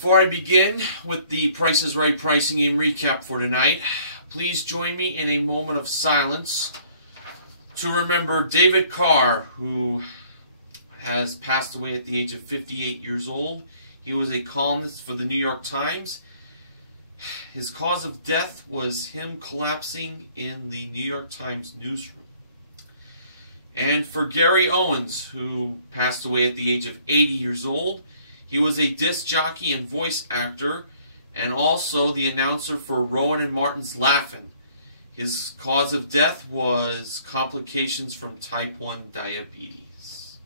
Before I begin with the Price is Right pricing game recap for tonight, please join me in a moment of silence to remember David Carr, who has passed away at the age of 58 years old. He was a columnist for the New York Times. His cause of death was him collapsing in the New York Times newsroom. And for Gary Owens, who passed away at the age of 80 years old, he was a disc jockey and voice actor, and also the announcer for Rowan and Martin's Laugh-In. His cause of death was complications from type 1 diabetes.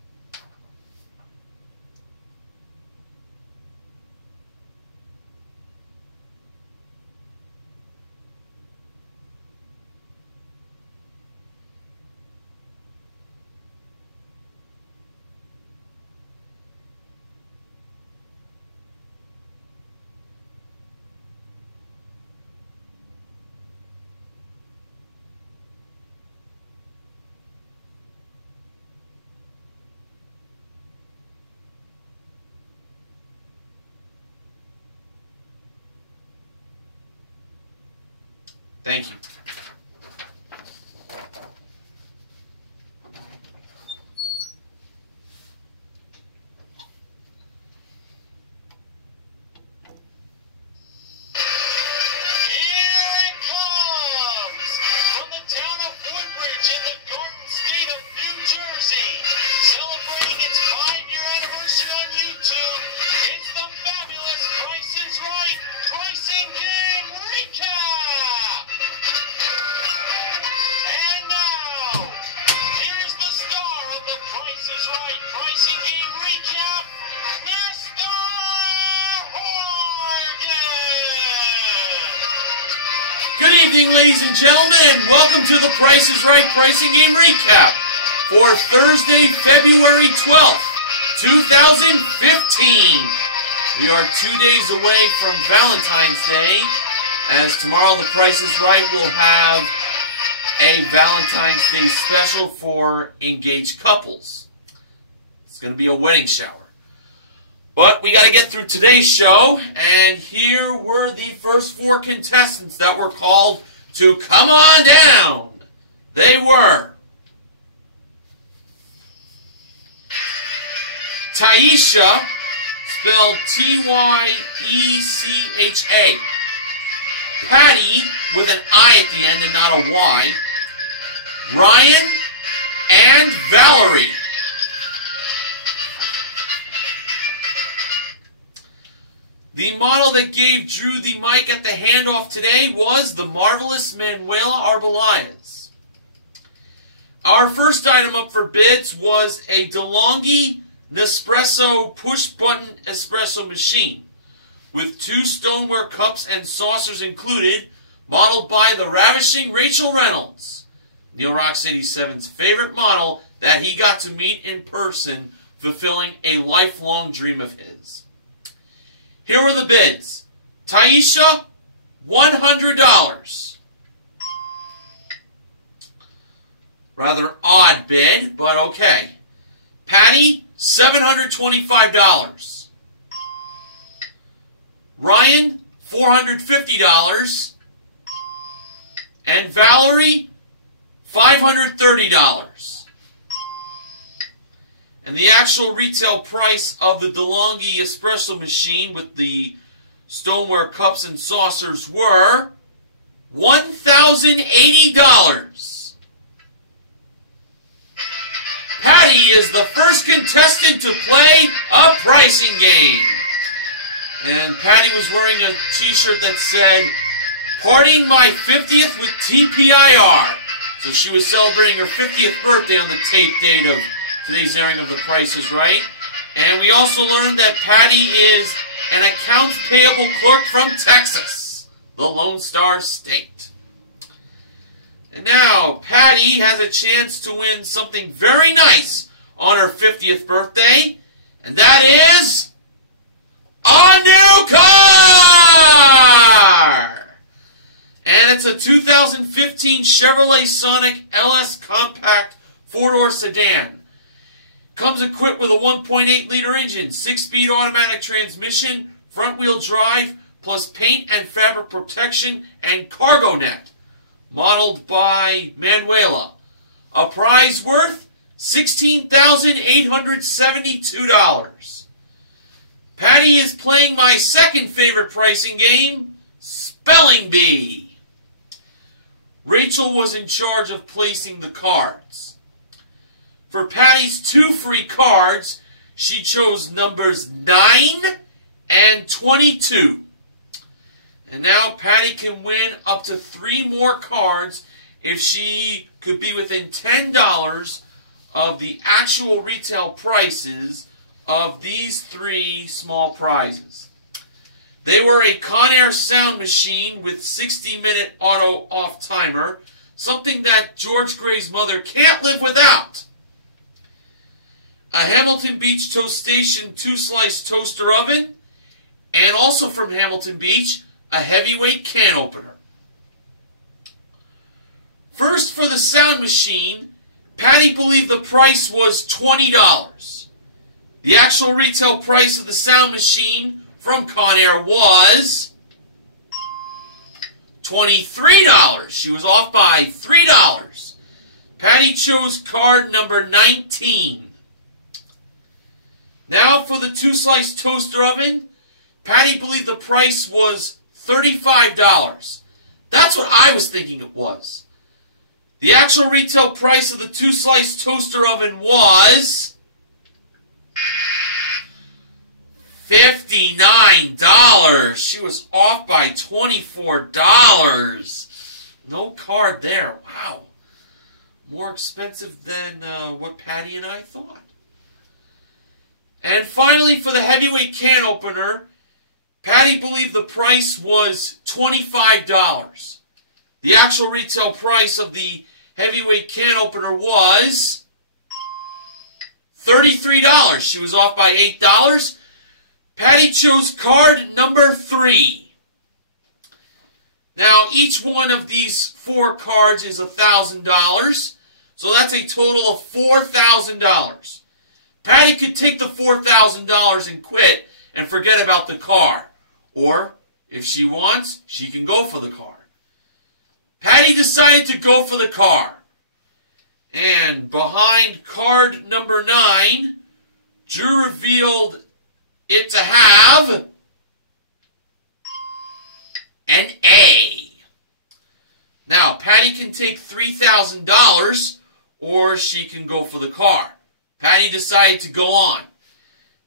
Thank you. Good evening, ladies and gentlemen, and welcome to the Price is Right pricing game recap for Thursday, February 12th, 2015. We are 2 days away from Valentine's Day, as tomorrow the Price is Right will have a Valentine's Day special for engaged couples. It's going to be a wedding shower. But we got to get through today's show, and here were the first four contestants that were called to come on down. They were Taisha, spelled T-Y-E-C-H-A, Patty, with an I at the end and not a Y, Ryan, and Valerie. The model that gave Drew the mic at the handoff today was the marvelous Manuela Arbeláez. Our first item up for bids was a DeLonghi Nespresso push-button espresso machine with 2 stoneware cups and saucers included, modeled by the ravishing Rachel Reynolds, Neil Rocks 87's favorite model that he got to meet in person, fulfilling a lifelong dream of his. Here were the bids. Taisha, $100. Rather odd bid, but okay. Patty, $725. Ryan, $450. And Valerie, $530. And the actual retail price of the DeLonghi espresso machine with the stoneware cups and saucers were $1,080. Patty is the first contestant to play a pricing game. And Patty was wearing a t-shirt that said, "Partying my 50th with TPIR." So she was celebrating her 50th birthday on the tape date of today's airing of The Price is Right. And we also learned that Patty is an accounts payable clerk from Texas, the Lone Star State. And now, Patty has a chance to win something very nice on her 50th birthday, and that is a new car! And it's a 2015 Chevrolet Sonic LS Compact 4-door sedan. Comes equipped with a 1.8-liter engine, 6-speed automatic transmission, front-wheel drive, plus paint and fabric protection and cargo net, modeled by Manuela. A prize worth $16,872. Patty is playing my second favorite pricing game, Spelling Bee. Rachel was in charge of placing the cards. For Patty's 2 free cards, she chose numbers 9 and 22. And now Patty can win up to 3 more cards if she could be within $10 of the actual retail prices of these 3 small prizes. They were a Conair sound machine with 60-minute auto off timer, something that George Gray's mother can't live without. A Hamilton Beach Toast Station 2-slice toaster oven, and also from Hamilton Beach, a heavyweight can opener. First, for the sound machine, Patty believed the price was $20. The actual retail price of the sound machine from Conair was $23. She was off by $3. Patty chose card number 19. Now for the 2-slice toaster oven, Patty believed the price was $35. That's what I was thinking it was. The actual retail price of the 2-slice toaster oven was $59. She was off by $24. No card there. Wow. More expensive than what Patty and I thought. And finally, for the heavyweight can opener, Patty believed the price was $25. The actual retail price of the heavyweight can opener was $33. She was off by $8. Patty chose card number 3. Now, each one of these 4 cards is $1,000, so that's a total of $4,000. Patty could take the $4,000 and quit and forget about the car. Or, if she wants, she can go for the car. Patty decided to go for the car. And behind card number 9, Drew revealed it to have an A. Now, Patty can take $3,000 or she can go for the car. Patty decided to go on.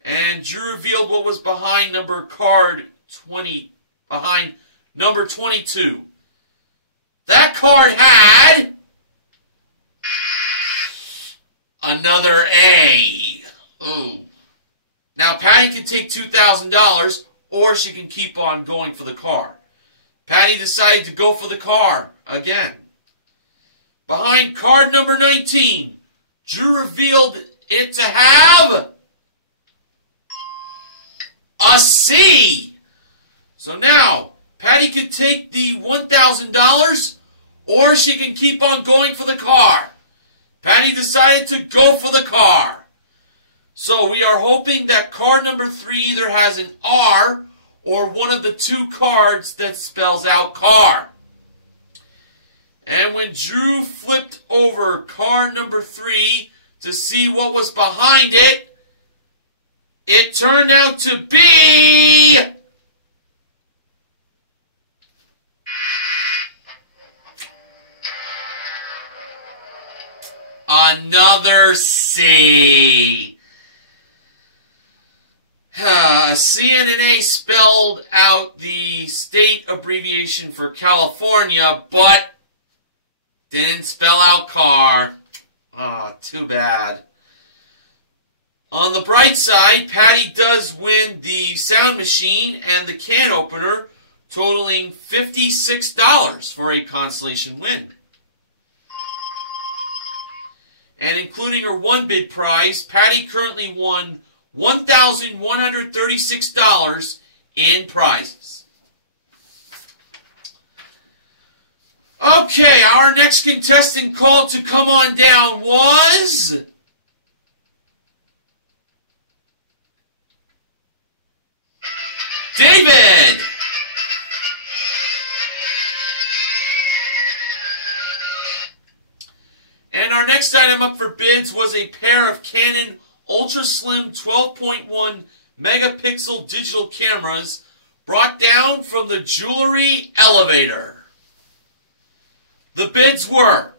And Drew revealed what was behind number 22. That card had another A. Ooh. Now, Patty can take $2,000, or she can keep on going for the car. Patty decided to go for the car again. Behind card number 19, Drew revealed it to have a C. So now, Patty could take the $1,000, or she can keep on going for the car. Patty decided to go for the car. So we are hoping that card number 3 either has an R or one of the 2 cards that spells out car. And when Drew flipped over card number 3 to see what was behind it, it turned out to be another C. C and an A spelled out the state abbreviation for California, but didn't spell out car. Ah, too bad. On the bright side, Patty does win the sound machine and the can opener, totaling $56 for a consolation win. And including her one bid prize, Patty currently won $1,136 in prizes. Okay, our next contestant called to come on down was David! And our next item up for bids was a pair of Canon Ultra Slim 12.1 megapixel digital cameras brought down from the jewelry elevator. The bids were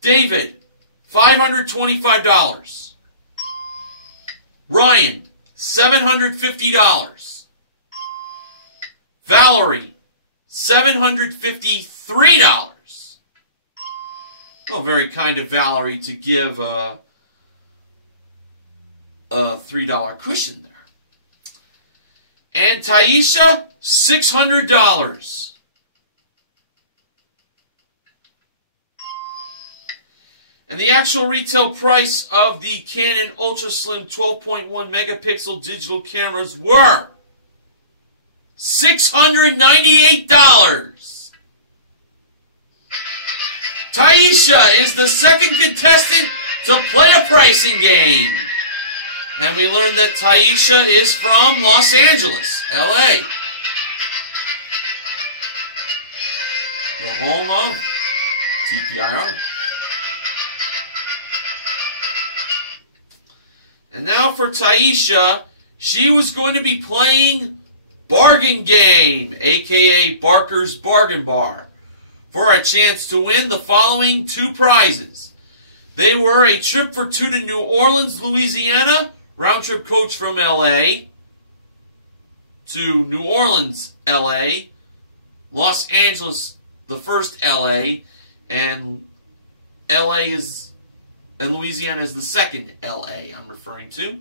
David, $525. Ryan, $750. Valerie, $753. Oh, very kind of Valerie to give a $3 cushion there. And Taisha, $600. And the actual retail price of the Canon Ultra Slim 12.1 megapixel digital cameras were $698. Taisha is the second contestant to play a pricing game. And we learned that Taisha is from Los Angeles, LA. The home of TPIR. And now for Taisha, she was going to be playing Bargain Game, aka Barker's Bargain Bar, for a chance to win the following two prizes. They were a trip for two to New Orleans, Louisiana, round trip coach from LA to New Orleans, LA, Los Angeles, the first LA, and Louisiana is the second LA I'm referring to.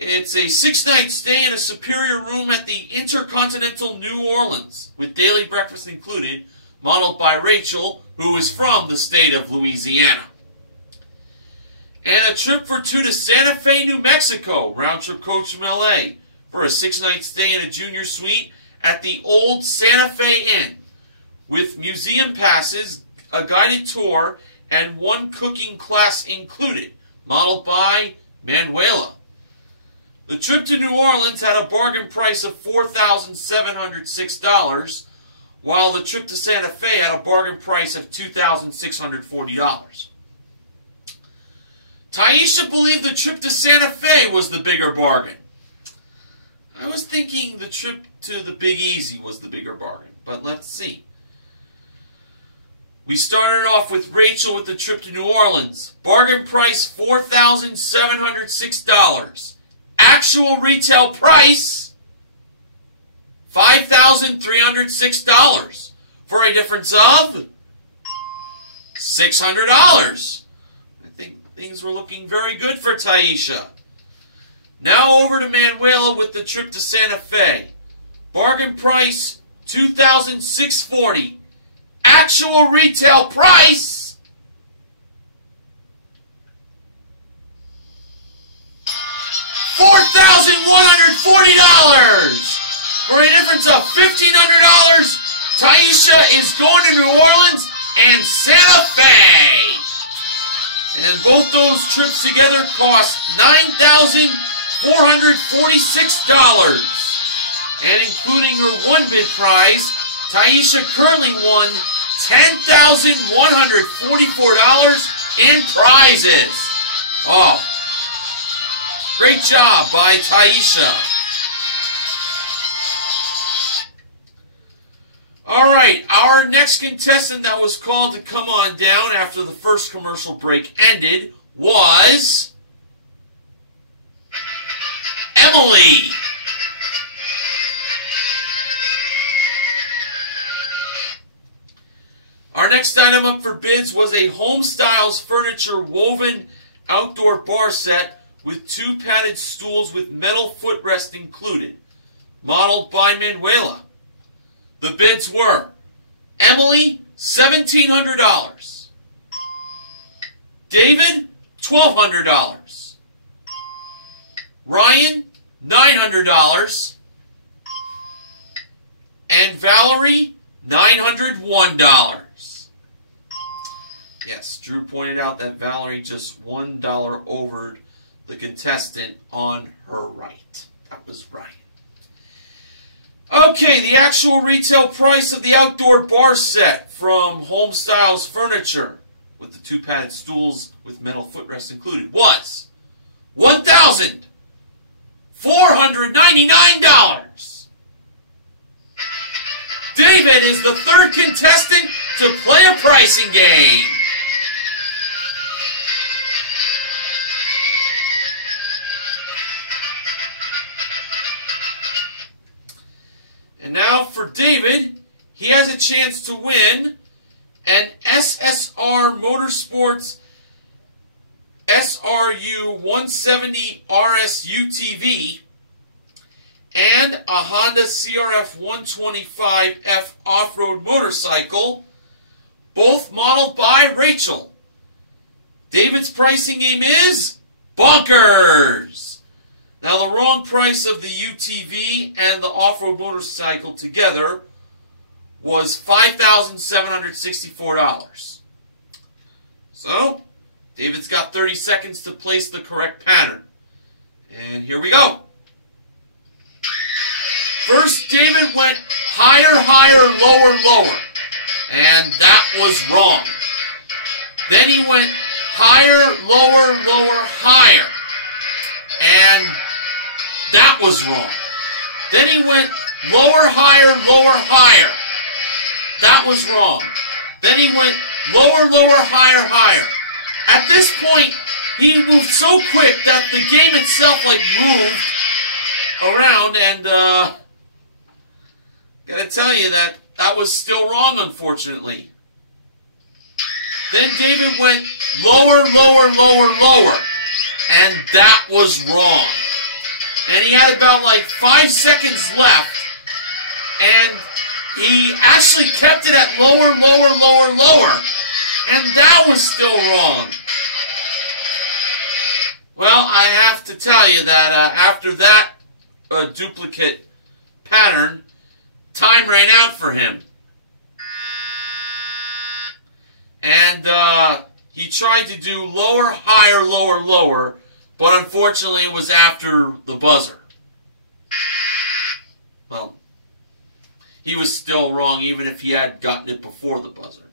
It's a 6-night stay in a superior room at the Intercontinental New Orleans, with daily breakfast included, modeled by Rachel, who is from the state of Louisiana. And a trip for two to Santa Fe, New Mexico, round-trip coach from LA, for a 6-night stay in a junior suite at the Old Santa Fe Inn, with museum passes, a guided tour, and one cooking class included, modeled by Manuela. The trip to New Orleans had a bargain price of $4,706, while the trip to Santa Fe had a bargain price of $2,640. Taisha believed the trip to Santa Fe was the bigger bargain. I was thinking the trip to the Big Easy was the bigger bargain, but let's see. We started off with Rachel with the trip to New Orleans. Bargain price $4,706. Actual retail price $5,306 for a difference of $600. I think things were looking very good for Taisha. Now over to Manuela with the trip to Santa Fe. Bargain price $2,640. Actual retail price $4,140. For a difference of $1,500, Taisha is going to New Orleans and Santa Fe. And both those trips together cost $9,446. And including her one bid prize, Taisha currently won $10,144 in prizes. Oh, great job by Taisha. All right, our next contestant that was called to come on down after the first commercial break ended was Emily. Our next item up for bids was a Home Styles Furniture woven outdoor bar set with 2 padded stools with metal footrest included, modeled by Manuela. The bids were Emily, $1,700. David, $1,200. Ryan, $900. And Valerie, $901. Yes, Drew pointed out that Valerie just $1 overed the contestant on her right. That was right. Okay, the actual retail price of the outdoor bar set from Home Styles Furniture, with the 2 padded stools with metal footrest included, was $1,499. David is the 3rd contestant to play a pricing game. And now for David, he has a chance to win an SSR Motorsports SRU 170 RS UTV and a Honda CRF 125F off-road motorcycle, both modeled by Rachel. David's pricing game is Bonkers. Now, the wrong price of the UTV and the off-road motorcycle together was $5,764. So, David's got 30 seconds to place the correct pattern. And here we go. First, David went higher, higher, lower, lower. And that was wrong. Then he went higher, lower, lower, higher. And that was wrong. Then he went lower, higher, lower, higher. That was wrong. Then he went lower, lower, higher, higher. At this point, he moved so quick that the game itself moved around, and gotta tell you that was still wrong, unfortunately. Then David went lower, lower, lower, lower, and that was wrong. And he had about 5 seconds left, and he actually kept it at lower, lower, lower, lower, and that was still wrong. Well, I have to tell you that after that duplicate pattern, time ran out for him. And he tried to do lower, higher, lower, lower, but unfortunately it was after the buzzer. Well, he was still wrong even if he had gotten it before the buzzer.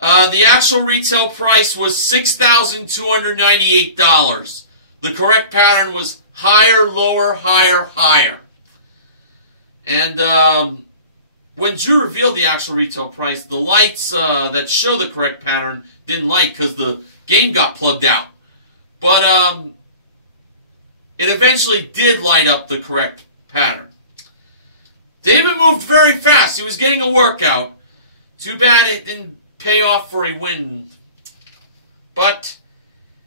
The actual retail price was $6,298. The correct pattern was higher, lower, higher, higher. And when Drew revealed the actual retail price, the lights that show the correct pattern didn't light because the game got plugged out. But it eventually did light up the correct pattern. David moved very fast. He was getting a workout. Too bad it didn't pay off for a win. But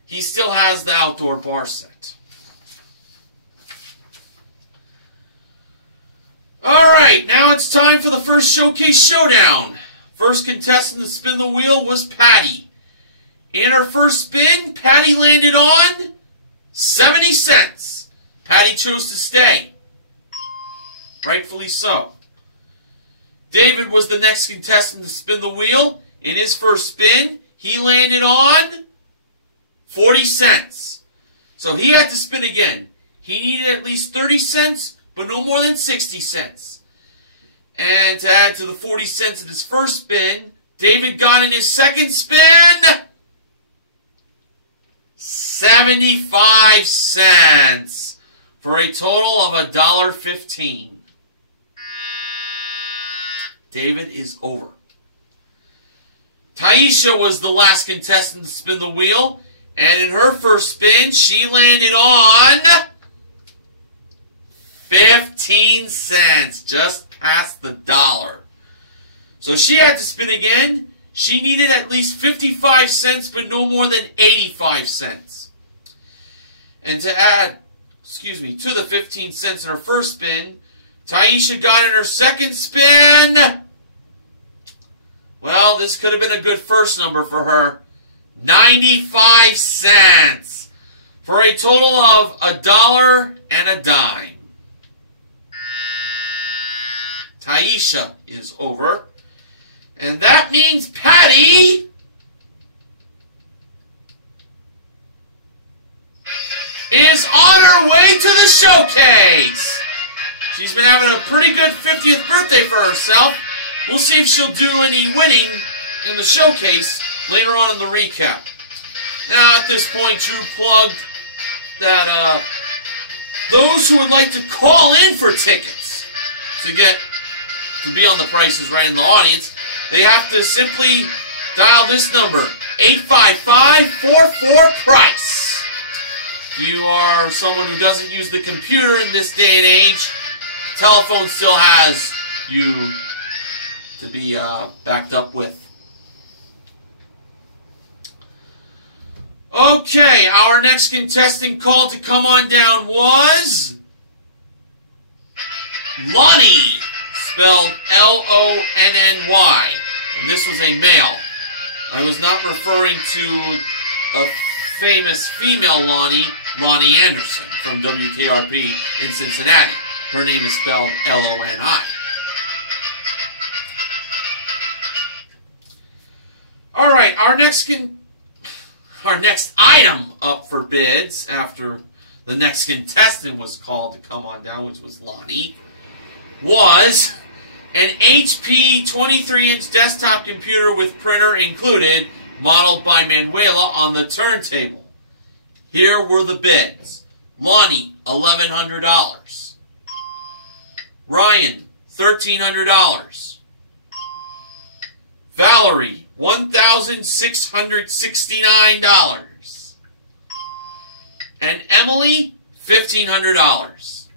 he still has the outdoor bar set. Alright, now it's time for the first showcase showdown. First contestant to spin the wheel was Patty. In her first spin, Patty landed on 70 cents. Patty chose to stay. Rightfully so. David was the next contestant to spin the wheel. In his first spin, he landed on 40 cents. So he had to spin again. He needed at least 30 cents, but no more than 60 cents. And to add to the 40 cents in his first spin, David got in his second spin 75 cents for a total of $1.15. David is over. Taisha was the last contestant to spin the wheel, and in her first spin, she landed on 15 cents, just past the dollar. So she had to spin again. She needed at least 55 cents, but no more than 85 cents. And to add, to the 15 cents in her first spin, Taisha got in her second spin. Well, this could have been a good first number for her. 95 cents for a total of $1 and a dime. Taisha is over. And that means Patty is on her way to the showcase. She's been having a pretty good 50th birthday for herself. We'll see if she'll do any winning in the showcase later on in the recap. Now, at this point, Drew plugged that those who would like to call in for tickets to be on the Prices Right in the audience, they have to simply dial this number, 855-44-PRICE. If you are someone who doesn't use the computer in this day and age, telephone still has you to be backed up with. Okay, our next contestant called to come on down was Lonnie, spelled L-O-N-N-Y. And this was a male. I was not referring to a famous female Lonnie Anderson from WKRP in Cincinnati. Her name is spelled L-O-N-I. All right, our next item up for bids after the next contestant was called to come on down, which was Lonnie, was an HP 23-inch desktop computer with printer included, modeled by Manuela on the turntable. Here were the bids. Lonnie, $1,100. Ryan, $1,300. Valerie, $1,669. And Emily, $1,500.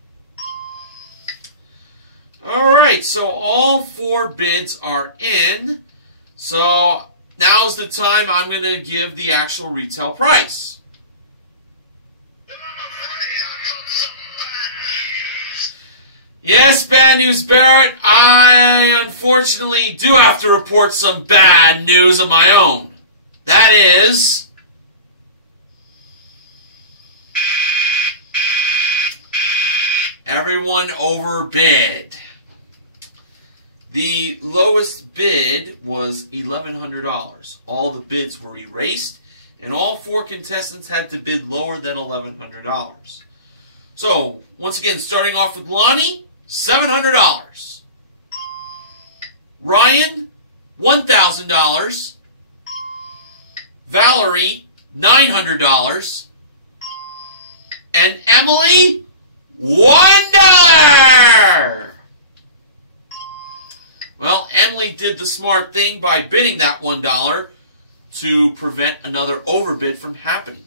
Alright, so all four bids are in. So now's the time I'm going to give the actual retail price. Yes, Bad News Barrett, I unfortunately do have to report some bad news of my own. That is, everyone overbid. The lowest bid was $1,100. All the bids were erased, and all four contestants had to bid lower than $1,100. So, once again, starting off with Lonnie, $700. Ryan, $1,000. Valerie, $900. And Emily, $1. Well, Emily did the smart thing by bidding that $1 to prevent another overbid from happening.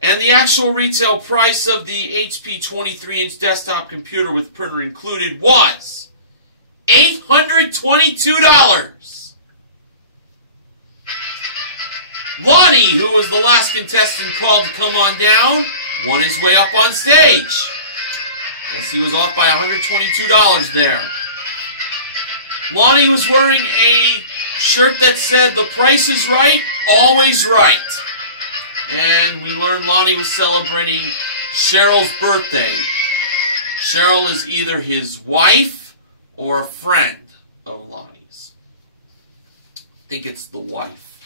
And the actual retail price of the HP 23-inch desktop computer with printer included was $822. Lonnie, who was the last contestant called to come on down, won his way up on stage. Yes, he was off by $122 there. Lonnie was wearing a shirt that said, "The price is right, always right." And we learned Lonnie was celebrating Cheryl's birthday. Cheryl is either his wife or a friend of Lonnie's. I think it's the wife.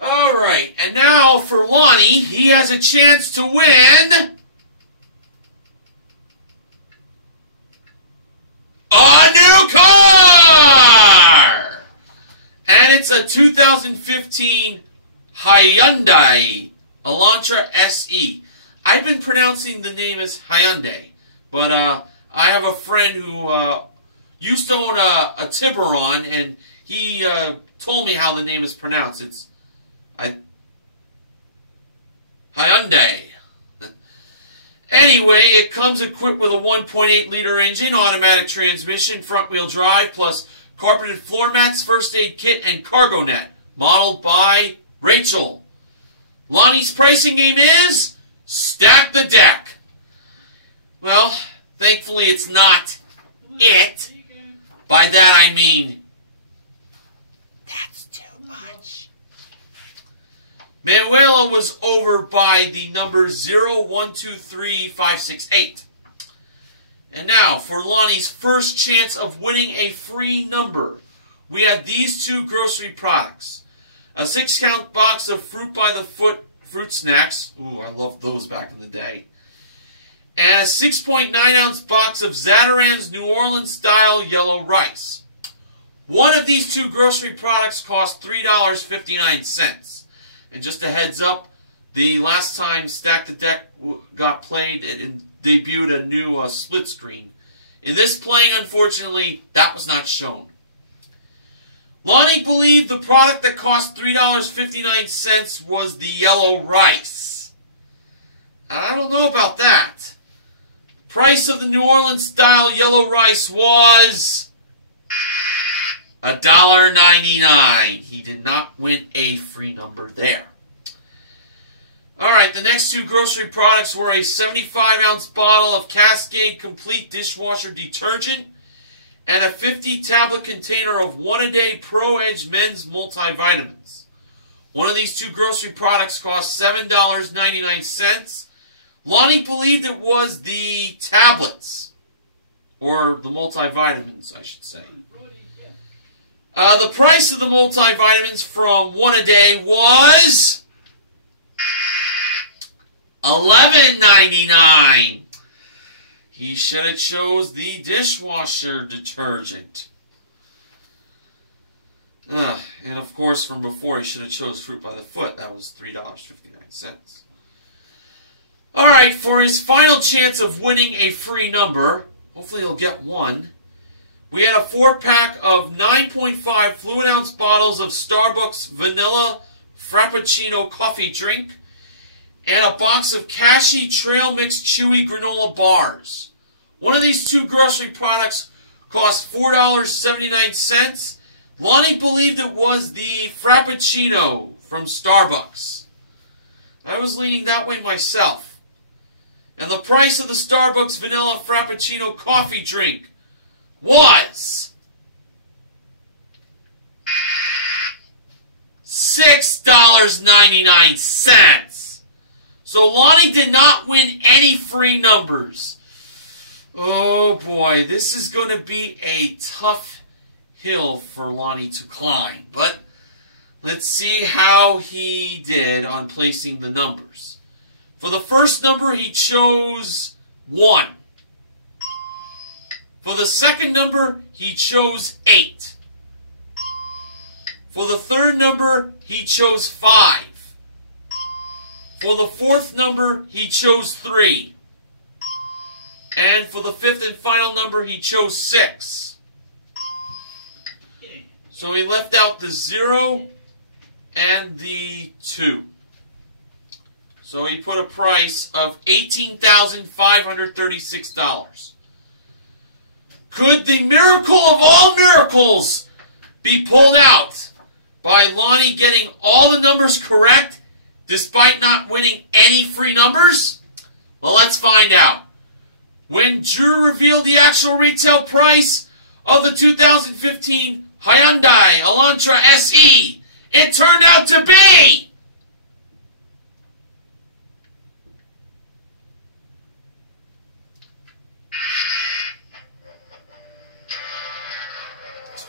Alright, and now for Lonnie, he has a chance to win a new car! And it's a 2015 Hyundai Elantra SE. I've been pronouncing the name as Hyundai, but I have a friend who used to own a Tiburon, and he told me how the name is pronounced. It's Hyundai. Anyway, it comes equipped with a 1.8-liter engine, automatic transmission, front-wheel drive, plus carpeted floor mats, first aid kit, and cargo net, modeled by Rachel. Lonnie's pricing game is Stack the Deck. Well, thankfully it's not it. By that I mean, that's too much. Manuela was over by the number 0123568. And now, for Lonnie's first chance of winning a free number, we had these two grocery products. A 6-count box of fruit by the foot fruit snacks. Ooh, I loved those back in the day. And a 6.9 ounce box of Zatarain's New Orleans style yellow rice. One of these two grocery products cost $3.59. And just a heads up, the last time Stack the Deck got played, it debuted a new split screen. In this playing, unfortunately, that was not shown. Lonnie believed the product that cost $3.59 was the yellow rice. I don't know about that. Price of the New Orleans style yellow rice was $1.99. He did not win a free number there. Alright, the next two grocery products were a 75 ounce bottle of Cascade Complete Dishwasher Detergent and a 50 tablet container of One A Day Pro Edge Men's Multivitamins. One of these two grocery products cost $7.99. Lonnie believed it was the tablets, or the multivitamins, I should say. The price of the multivitamins from One A Day was $11.99. He should have chose the dishwasher detergent. And of course, from before, he should have chose Fruit by the Foot. That was $3.59. Alright, for his final chance of winning a free number, hopefully he'll get one, we had a 4-pack of 9.5 fluid ounce bottles of Starbucks Vanilla Frappuccino coffee drink and a box of Cashy Trail Mix Chewy Granola bars. One of these two grocery products cost $4.79. Lonnie believed it was the Frappuccino from Starbucks. I was leaning that way myself. And the price of the Starbucks Vanilla Frappuccino coffee drink was $6.99. So Lonnie did not win any free numbers. Oh boy, this is going to be a tough hill for Lonnie to climb. But let's see how he did on placing the numbers. For the first number, he chose 1. For the second number, he chose 8. For the third number, he chose 5. For the fourth number, he chose 3. And for the fifth and final number, he chose 6. So he left out the 0 and the 2. So he put a price of $18,536. Could the miracle of all miracles be pulled out by Lonnie getting all the numbers correct despite not winning any free numbers? Well, let's find out. When Drew revealed the actual retail price of the 2015 Hyundai Elantra SE, it turned out to be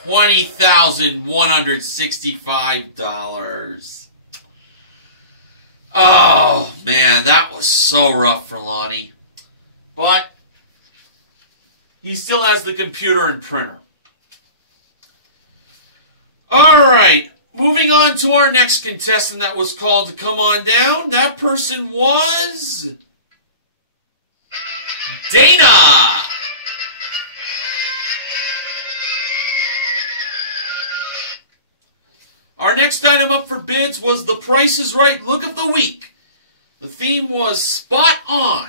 $20,165. Oh, man, that was so rough for Lonnie. But he still has the computer and printer. Alright, moving on to our next contestant that was called to come on down. That person was Dana. Our next item up for bids was The Price is Right Look of the Week. The theme was spot on.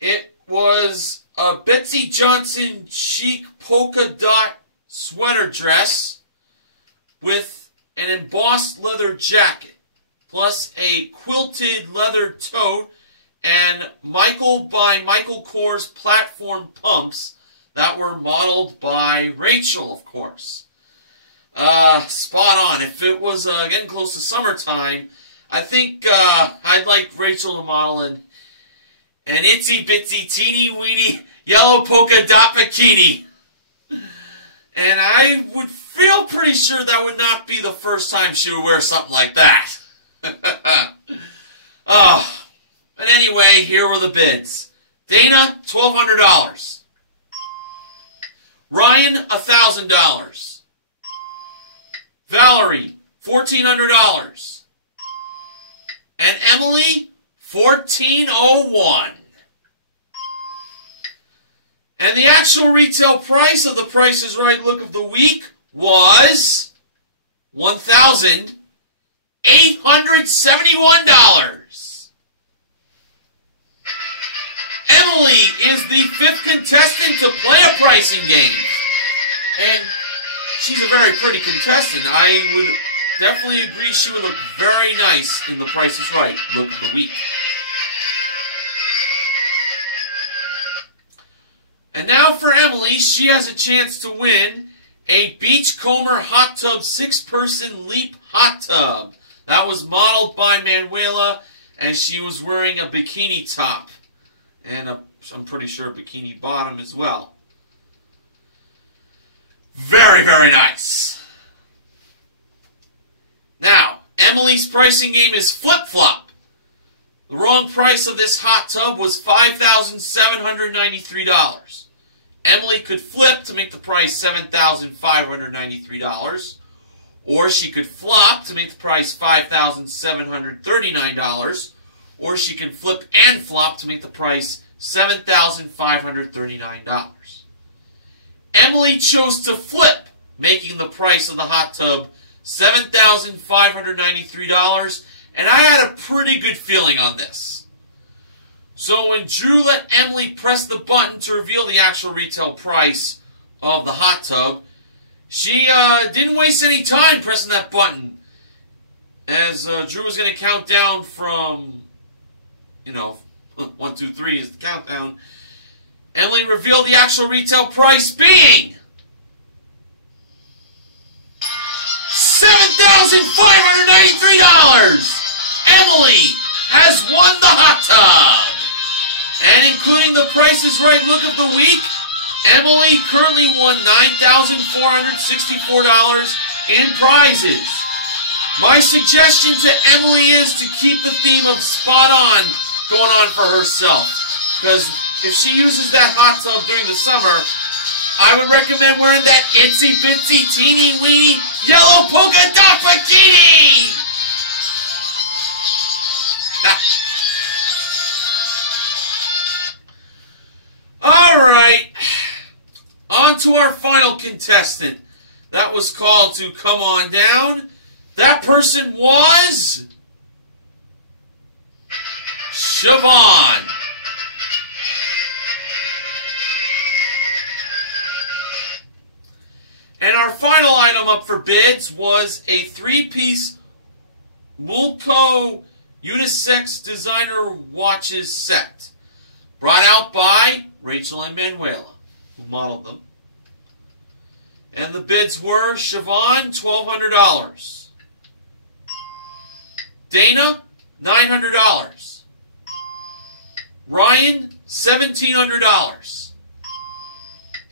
It was a Betsy Johnson chic polka dot sweater dress with an embossed leather jacket, plus a quilted leather tote and Michael by Michael Kors platform pumps that were modeled by Rachel, of course. Spot on. If it was getting close to summertime, I think I'd like Rachel to model an itsy bitsy teeny weeny yellow polka dot bikini. And I would feel pretty sure that would not be the first time she would wear something like that. Anyway, here were the bids. Dana, $1,200. Ryan, $1,000. Valerie, $1,400. And Emily, $1,401. And the actual retail price of the Price is Right look of the week was $1,871. Emily is the 5th contestant to play a pricing game. And she's a very pretty contestant. I would definitely agree she would look very nice in the Price is Right look of the week. And now for Emily, she has a chance to win a Beachcomber Hot Tub 6-person Leap Hot Tub. That was modeled by Manuela, and she was wearing a bikini top. And I'm pretty sure a bikini bottom as well. Very, very nice. Now, Emily's pricing game is flip-flop. The wrong price of this hot tub was $5,793. Emily could flip to make the price $7,593, or she could flop to make the price $5,739, or she can flip and flop to make the price $7,539. Emily chose to flip, making the price of the hot tub $7,593, and I had a pretty good feeling on this. So when Drew let Emily press the button to reveal the actual retail price of the hot tub, she didn't waste any time pressing that button, as Drew was going to count down from, 1, 2, 3 is the countdown. Emily revealed the actual retail price being $7,593! Emily has won the hot tub! And including the Price is Right look of the week, Emily currently won $9,464 in prizes. My suggestion to Emily is to keep the theme of spot on going on for herself. Because if she uses that hot tub during the summer, I would recommend wearing that itsy bitsy teeny weeny yellow polka dot bikini! Alright, on to our final contestant. That was called to come on down. That person was Siobhan. And our final item up for bids was a 3-piece Mulco unisex designer watches set, brought out by Rachel and Manuela, who modeled them. And the bids were Siobhan, $1,200. Dana, $900. Ryan, $1,700.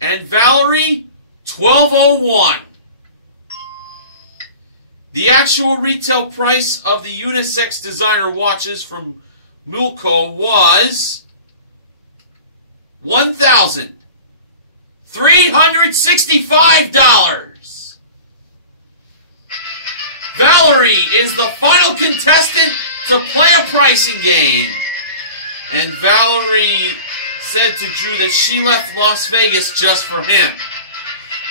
And Valerie, $1,201. The actual retail price of the unisex designer watches from Mulco was $1,365. Valerie is the final contestant to play a pricing game. And Valerie said to Drew that she left Las Vegas just for him.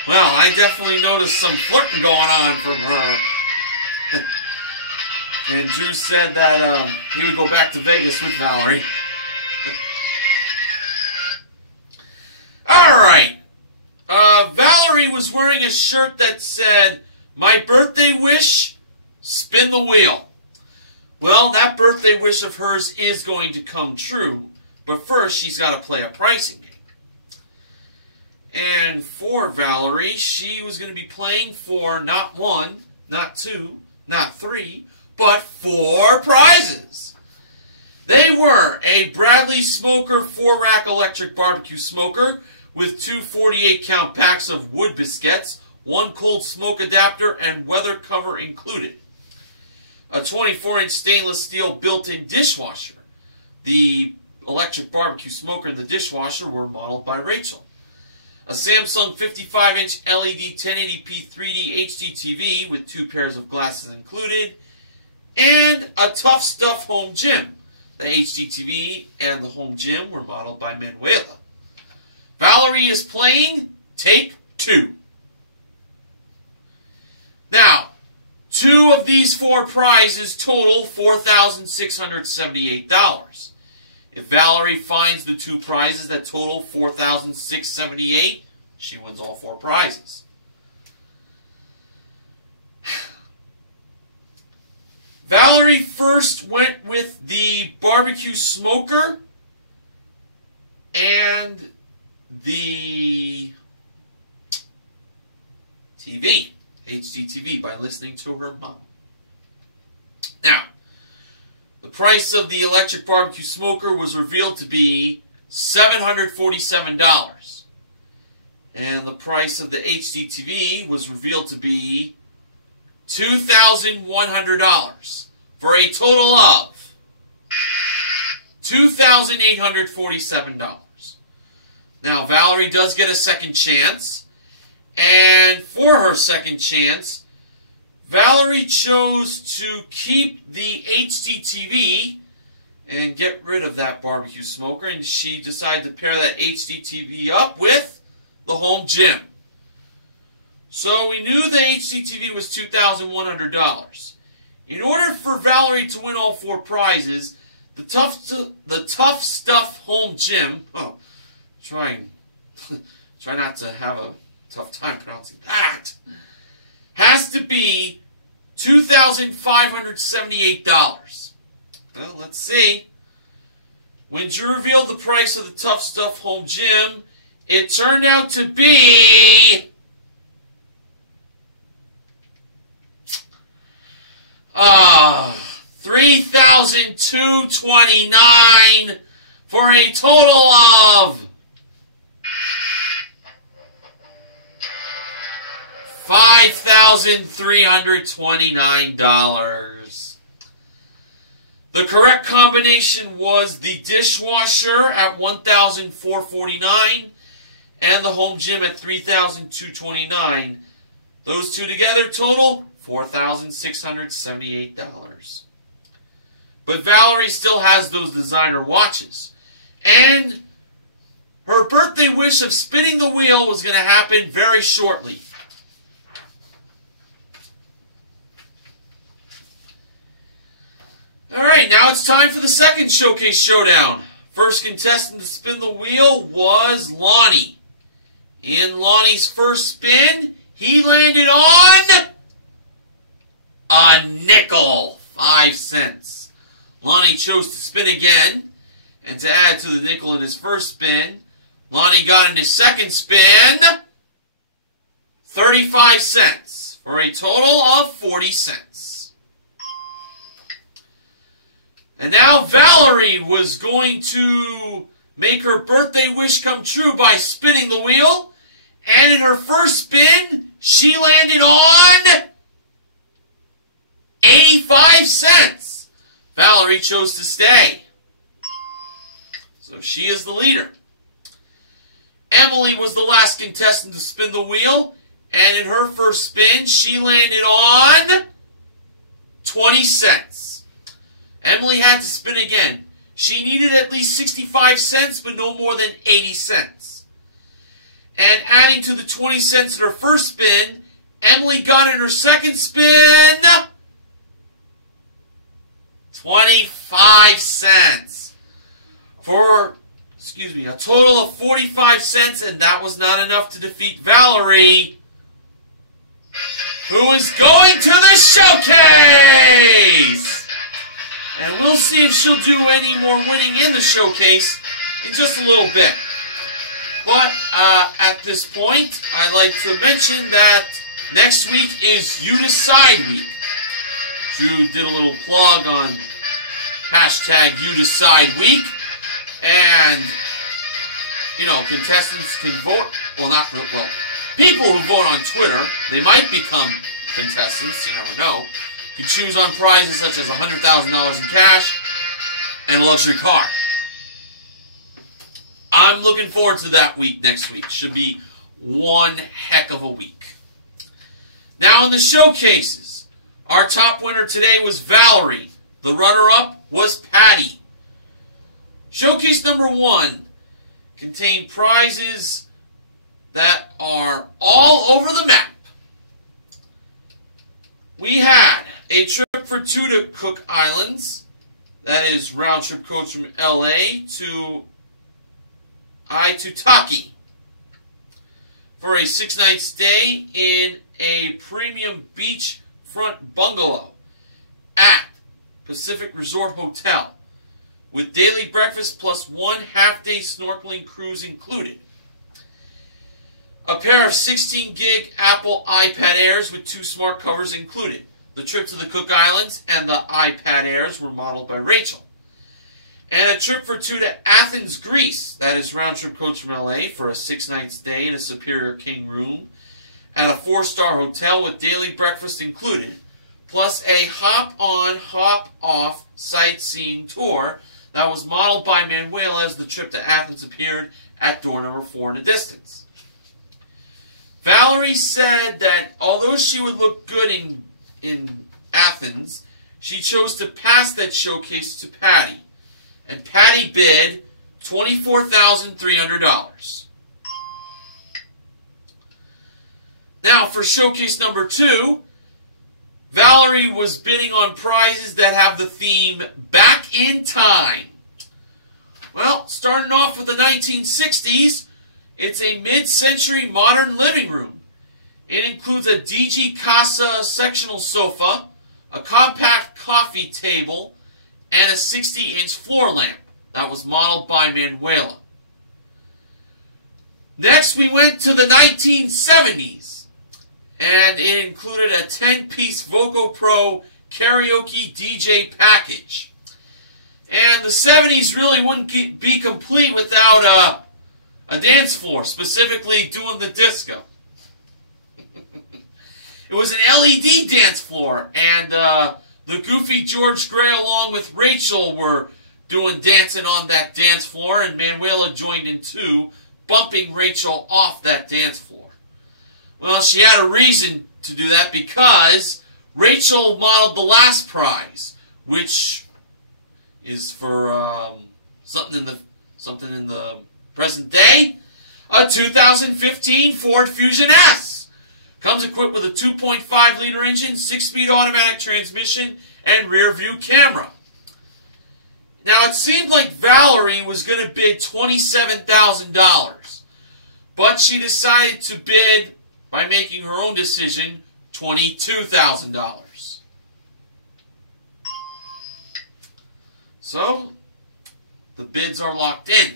Well, I definitely noticed some flirting going on from her. And Drew said that he would go back to Vegas with Valerie. Alright. Valerie was wearing a shirt that said, "My birthday wish, spin the wheel." Well, that birthday wish of hers is going to come true. But first, she's got to play a pricing game. And for Valerie, she was going to be playing for not 1, not 2, not 3, but 4 prizes. They were a Bradley Smoker 4-rack electric barbecue smoker with 2 48-count packs of wood biscuits, 1 cold smoke adapter, and weather cover included. A 24-inch stainless steel built-in dishwasher. The electric barbecue smoker and the dishwasher were modeled by Rachel. A Samsung 55-inch LED 1080p 3D HD TV with 2 pairs of glasses included, and a Tough Stuff home gym. The HD TV and the home gym were modeled by Manuela. Valerie is playing Take 2. Now, 2 of these 4 prizes total $4,678. If Valerie finds the 2 prizes that total $4,678, she wins all 4 prizes. Valerie first went with the barbecue smoker and the TV, HD TV, by listening to her mom. Now, the price of the electric barbecue smoker was revealed to be $747. And the price of the HD TV was revealed to be $2,100 for a total of $2,847. Now, Valerie does get a second chance, and for her second chance, Valerie chose to keep the HD TV and get rid of that barbecue smoker, and she decided to pair that HD TV up with the home gym. So we knew the HD TV was $2,100. In order for Valerie to win all 4 prizes, the Tough Stuff home gym, try not to have a tough time pronouncing that, has to be $2,578. Well, let's see. When Drew revealed the price of the Tough Stuff home gym, it turned out to be $3,229 for a total of $5,329. The correct combination was the dishwasher at $1,449 and the home gym at $3,229. Those 2 together total $4,678. But Valerie still has those designer watches. And her birthday wish of spinning the wheel was going to happen very shortly. Alright, now it's time for the second showcase showdown. First contestant to spin the wheel was Lonnie. In Lonnie's first spin, he landed on a nickel, 5 cents. Lonnie chose to spin again, and to add to the nickel in his first spin, Lonnie got in his second spin 35 cents for a total of 40 cents. And now Valerie was going to make her birthday wish come true by spinning the wheel, and in her first spin, she landed on 85 cents. Valerie chose to stay. So she is the leader. Emily was the last contestant to spin the wheel, and in her first spin, she landed on 20 cents. Emily had to spin again. She needed at least 65 cents, but no more than 80 cents. And adding to the 20 cents in her first spin, Emily got in her second spin 25 cents for, a total of 45 cents, and that was not enough to defeat Valerie, who is going to the showcase! And we'll see if she'll do any more winning in the showcase in just a little bit. But at this point, I'd like to mention that next week is You Decide Week. Drew did a little plug on hashtag You Decide Week. And, contestants can vote. Well, people who vote on Twitter, they might become contestants, you never know. You choose on prizes such as $100,000 in cash and a luxury car. I'm looking forward to that week next week. Should be one heck of a week. Now in the showcases, our top winner today was Valerie. The runner-up was Patty. Showcase number 1 contained prizes that are all over the map. We had a trip for 2 to Cook Islands. That is round-trip coach from LA to Aitutaki for a 6-night stay in a premium beachfront bungalow at Pacific Resort Hotel with daily breakfast plus 1 half-day snorkeling cruise included. A pair of 16-gig Apple iPad Airs with 2 smart covers included. The trip to the Cook Islands and the iPad Airs were modeled by Rachel. And a trip for 2 to Athens, Greece. That is round-trip coach from LA for a 6-night stay in a Superior King room at a 4-star hotel with daily breakfast included, plus a hop-on, hop-off sightseeing tour that was modeled by Manuela as the trip to Athens appeared at door number 4 in the distance. Valerie said that although she would look good in Athens, she chose to pass that showcase to Patty. And Patty bid $24,300. Now for showcase number 2, Valerie was bidding on prizes that have the theme Back in Time. Well, starting off with the 1960s, it's a mid-century modern living room. It includes a DG Casa sectional sofa, a compact coffee table, and a 60-inch floor lamp that was modeled by Manuela. Next, we went to the 1970s, and it included a 10-piece Voco Pro karaoke DJ package. And the 70s really wouldn't be complete without a dance floor, specifically doing the disco. It was an LED dance floor, and the goofy George Gray along with Rachel were doing dancing on that dance floor, and Manuela joined in too, bumping Rachel off that dance floor. Well, she had a reason to do that because Rachel modeled the last prize, which is for something in the present day, a 2015 Ford Fusion S. Comes equipped with a 2.5-liter engine, 6-speed automatic transmission, and rear-view camera. Now, it seemed like Valerie was going to bid $27,000, but she decided to bid, by making her own decision, $22,000. So, the bids are locked in.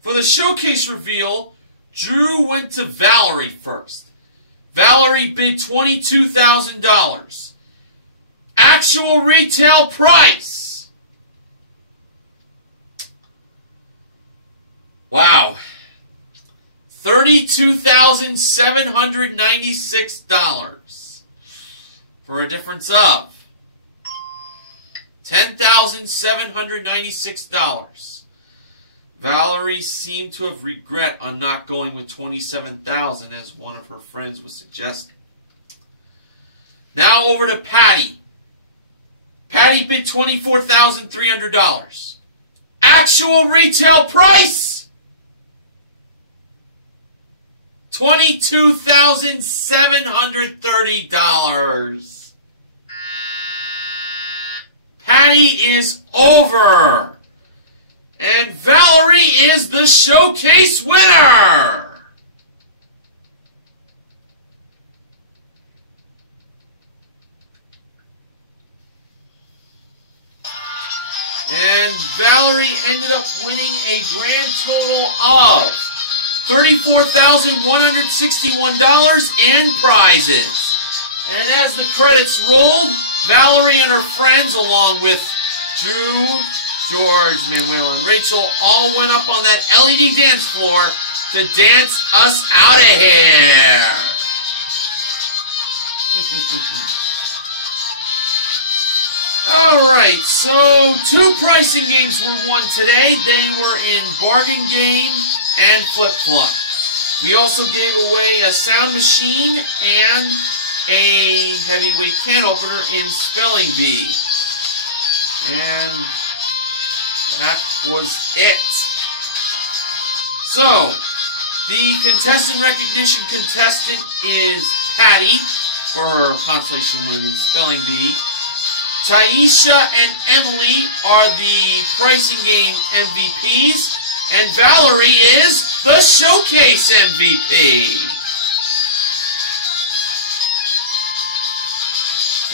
For the showcase reveal, Drew went to Valerie first. Valerie bid $22,000. Actual retail price. Wow. $32,796. For a difference of $10,796. Valerie seemed to have regret on not going with $27,000 as one of her friends was suggesting. Now over to Patty. Patty bid $24,300. Actual retail price? $22,730. Patty is over. And Valerie is the showcase winner! And Valerie ended up winning a grand total of $34,161 in prizes. And as the credits rolled, Valerie and her friends, along with Drew, George, Manuela, and Rachel all went up on that LED dance floor to dance us out of here. Alright, so 2 prizes pricing games were won today. They were in Bargain Game and Flip Flop. We also gave away a sound machine and a heavyweight can opener in Spelling Bee. And that was it. So, the contestant recognition contestant is Patty for her consolation win in Spelling Bee. Taisha and Emily are the pricing game MVPs. And Valerie is the showcase MVP.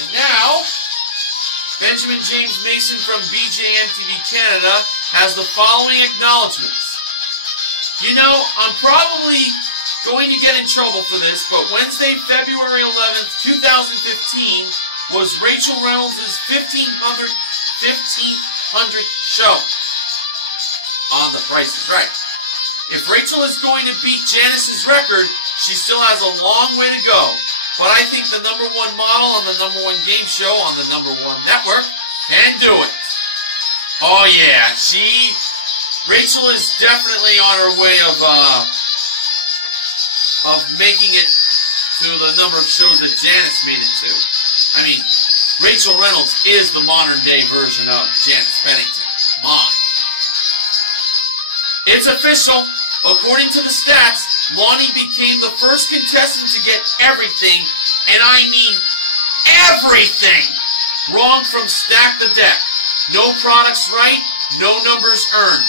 And now, Benjamin James Mason from BJMTV Canada has the following acknowledgments. You know, I'm probably going to get in trouble for this, but Wednesday, February 11th, 2015 was Rachel Reynolds' 1500 show on The Price is Right. If Rachel is going to beat Janice's record, she still has a long way to go. But I think the #1 model on the #1 game show on the #1 network can do it. Oh yeah, Rachel is definitely on her way of making it to the number of shows that Janice made it to. I mean, Rachel Reynolds is the modern day version of Janice Bennington. Come on. It's official. According to the stats, Lonnie became the first contestant to get everything, and I mean everything, wrong from Stack the Deck. No products right, no numbers earned.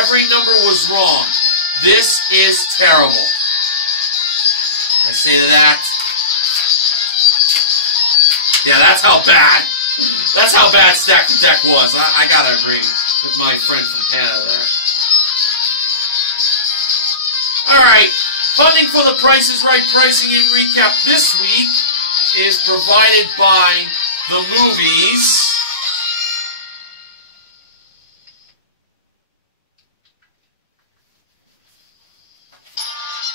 Every number was wrong. This is terrible. I say to that, yeah, that's how bad Stack the Deck was. I gotta agree with my friend from Canada there. Alright, funding for the Price is Right pricing and recap this week is provided by the movies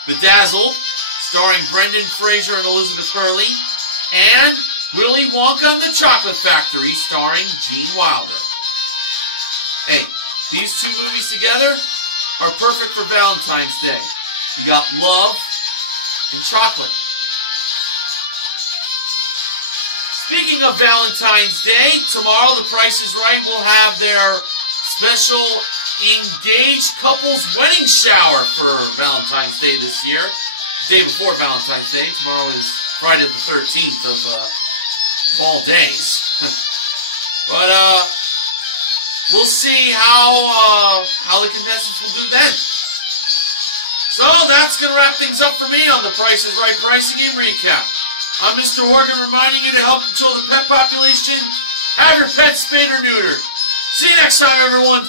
Bedazzled, starring Brendan Fraser and Elizabeth Hurley, and Willy Wonka and the Chocolate Factory, starring Gene Wilder. Hey, these two movies together are perfect for Valentine's Day. You got love and chocolate. Speaking of Valentine's Day, tomorrow The Price is Right will have their special engaged couples wedding shower for Valentine's Day this year. The day before Valentine's Day. Tomorrow is Friday the 13th of all days. But we'll see how the contestants will do then. So that's going to wrap things up for me on The Price is Right pricing and recap. I'm Mr. Horgan reminding you to help control the pet population. Have your pet spayed or neutered. See you next time, everyone.